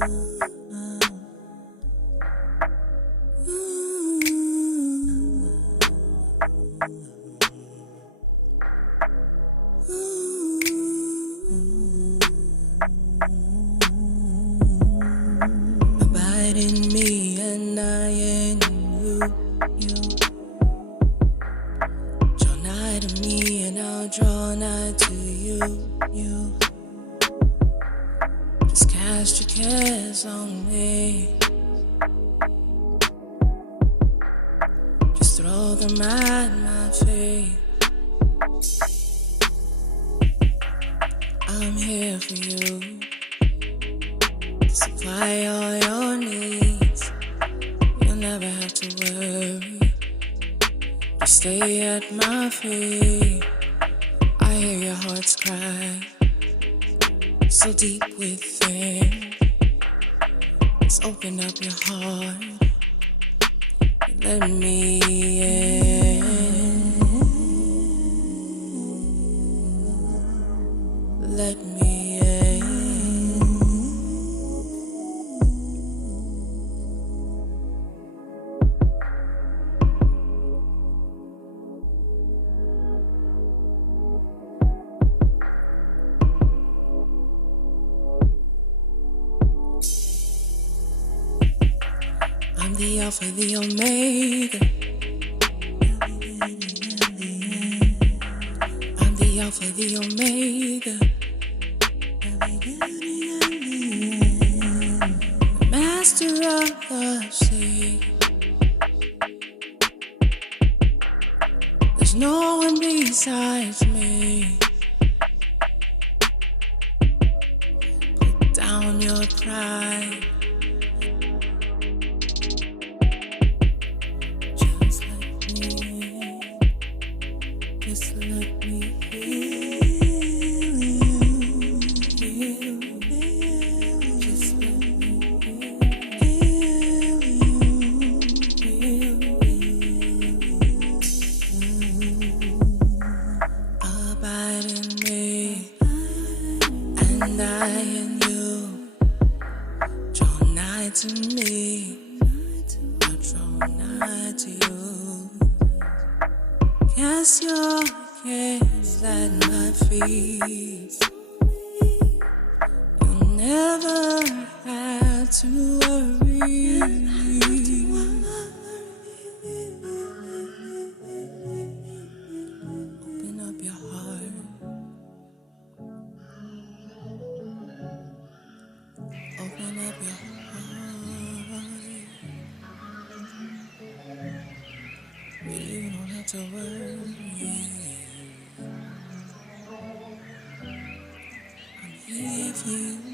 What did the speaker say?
Abide in me and I in you. Draw nigh to me and I'll draw nigh to you. Just cast your cares on me. Just throw them at my feet. I'm here for you to supply all your needs. You'll never have to worry. You stay at my feet. I hear your heart's cry, so deep within. Just open up your heart and let me in. Let me in. I'm the Alpha, the Omega. I'm the Alpha, the Omega. The master of the sea. There's no one besides me. Put down your pride. Just let me heal you. Just let me heal you. Abide in me, and I in you. Draw nigh to me, I draw nigh to you. Cast your cares at my feet. You'll never have to worry. Open up your heart. Open up your heart. You don't have to worry. I'm here for you.